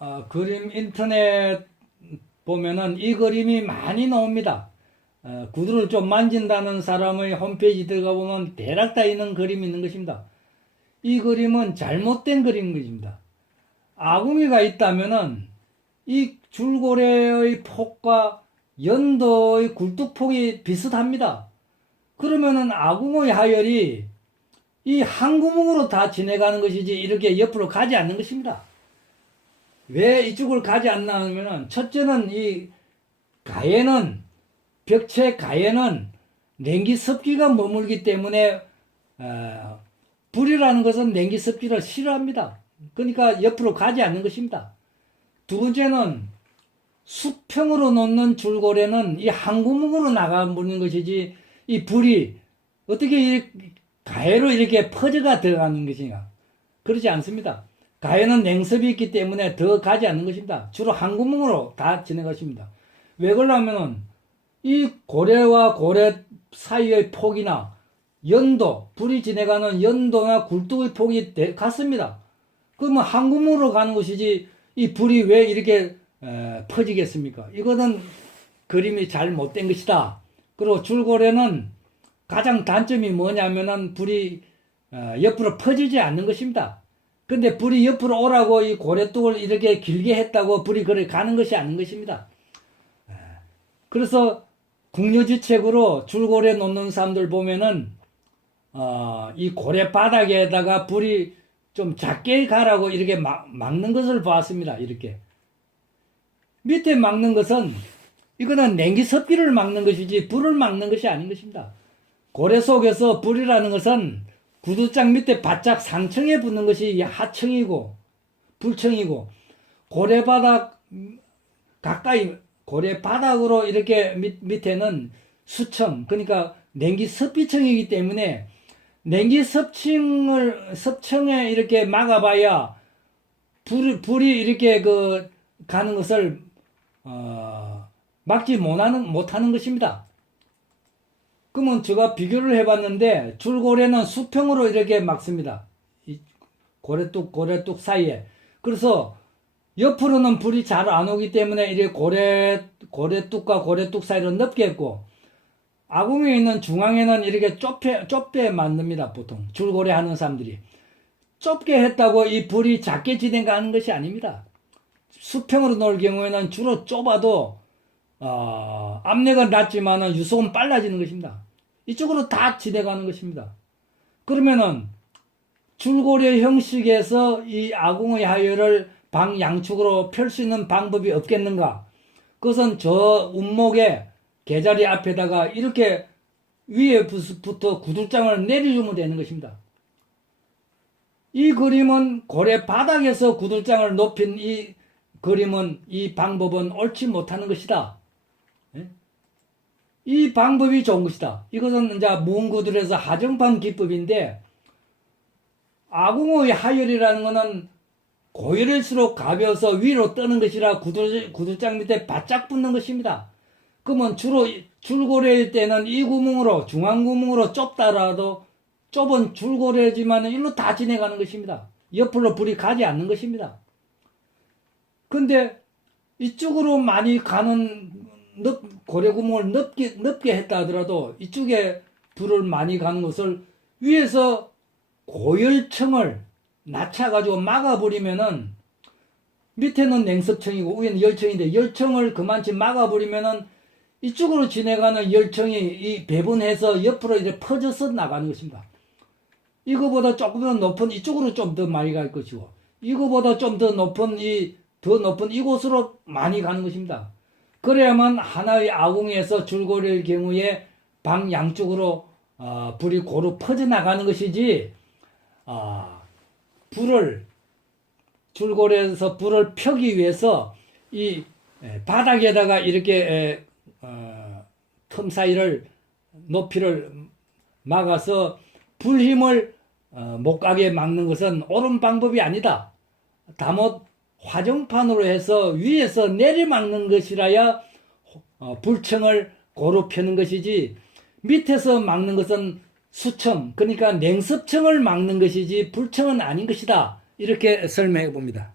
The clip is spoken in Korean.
어, 그림 인터넷 보면은 이 그림이 많이 나옵니다. 어, 구두를 좀 만진다는 사람의 홈페이지 들어가 보면 대략 다 있는 그림이 있는 것입니다. 이 그림은 잘못된 그림인 것입니다. 아궁이가 있다면은 이 줄고래의 폭과 연도의 굴뚝폭이 비슷합니다. 그러면은 아궁의 하열이 이 한 구멍으로 다 지나가는 것이지 이렇게 옆으로 가지 않는 것입니다. 왜 이쪽을 가지 않나 하면은 첫째는 이 가해는 벽체 가해는 냉기 습기가 머물기 때문에 어, 불이라는 것은 냉기 습기를 싫어합니다. 그러니까 옆으로 가지 않는 것입니다. 두 번째는 수평으로 놓는 줄고래는 이 한 구멍으로 나가버리는 것이지 이 불이 어떻게 이 가해로 이렇게 퍼져가 들어가는 것이냐 그렇지 않습니다. 가해는 냉습이 있기 때문에 더 가지 않는 것입니다. 주로 한 구멍으로 다 지나가십니다. 왜 그러냐면은 이 고래와 고래 사이의 폭이나 연도, 불이 지나가는 연도나 굴뚝의 폭이 대- 같습니다. 그러면 한 구멍으로 가는 것이지 이 불이 왜 이렇게 에, 퍼지겠습니까? 이거는 그림이 잘 못된 것이다. 그리고 줄고래는 가장 단점이 뭐냐면은 불이 어, 옆으로 퍼지지 않는 것입니다. 근데 불이 옆으로 오라고 이 고래뚝을 이렇게 길게 했다고 불이 그래 가는 것이 아닌 것입니다. 에, 그래서 국려지책으로 줄고래 놓는 사람들 보면은 어, 이 고래 바닥에다가 불이 좀 작게 가라고 이렇게 막, 막는 것을 봤습니다. 이렇게. 밑에 막는 것은 이거는 냉기 습기를 막는 것이지 불을 막는 것이 아닌 것입니다. 고래 속에서 불이라는 것은 구두장 밑에 바짝 상층에 붙는 것이 이 하층이고 불층이고 고래 바닥 음, 가까이 고래 바닥으로 이렇게 밑, 밑에는 수층 그러니까 냉기 습기층이기 때문에 냉기 섭층을 섭층에 이렇게 막아봐야 불 불이 이렇게 그 가는 것을 어, 막지 못하는 못하는 것입니다. 그러면 제가 비교를 해봤는데 줄고래는 수평으로 이렇게 막습니다. 이 고래뚝 고래뚝 사이에 그래서 옆으로는 불이 잘 안 오기 때문에 이렇게 고래 고래뚝과 고래뚝 사이로 넓게 했고 아궁이에 있는 중앙에는 이렇게 좁게, 좁게 만듭니다, 보통. 줄고래 하는 사람들이. 좁게 했다고 이 불이 작게 진행가는 것이 아닙니다. 수평으로 놓을 경우에는 주로 좁아도, 어, 압력은 낮지만은 유속은 빨라지는 것입니다. 이쪽으로 다 진행가는 것입니다. 그러면은, 줄고래 형식에서 이 아궁의 하열을 방 양축으로 펼 수 있는 방법이 없겠는가? 그것은 저 운목에 계자리 앞에다가 이렇게 위에부터 구들장을 내려주면 되는 것입니다. 이 그림은 고래 바닥에서 구들장을 높인 이 그림은 이 방법은 옳지 못하는 것이다. 예? 이 방법이 좋은 것이다. 이것은 이제 문구들에서 하정판 기법인데 아궁의 하열이라는 것은 고열일수록 가벼워서 위로 떠는 것이라 구들, 구들장 밑에 바짝 붙는 것입니다. 그러면 주로 줄고래일 때는 이 구멍으로 중앙 구멍으로 좁다라도 좁은 줄고래지만 일로 다 지나가는 것입니다. 옆으로 불이 가지 않는 것입니다. 근데 이쪽으로 많이 가는 넓, 고래 구멍을 넓게 넓게 했다 하더라도 이쪽에 불을 많이 가는 것을 위에서 고열층을 낮춰가지고 막아버리면은 밑에는 냉섭층이고 위에는 열층인데 열층을 그만치 막아버리면은 이쪽으로 지나가는 열청이 이 배분해서 옆으로 이제 퍼져서 나가는 것입니다. 이거보다 조금 더 높은 이쪽으로 좀 더 많이 갈 것이고, 이거보다 좀 더 높은 이, 더 높은 이곳으로 많이 가는 것입니다. 그래야만 하나의 아궁에서 줄고리의 경우에 방 양쪽으로, 어, 불이 고루 퍼져나가는 것이지, 아, 불을, 줄고리에서 불을 펴기 위해서 이 에, 바닥에다가 이렇게 에, 어, 틈 사이를 높이를 막아서 불 힘을 어, 못 가게 막는 것은 옳은 방법이 아니다. 다못 화정판으로 해서 위에서 내리막는 것이라야 어, 불청을 고루 펴는 것이지 밑에서 막는 것은 수청 그러니까 냉습청을 막는 것이지 불청은 아닌 것이다. 이렇게 설명해 봅니다.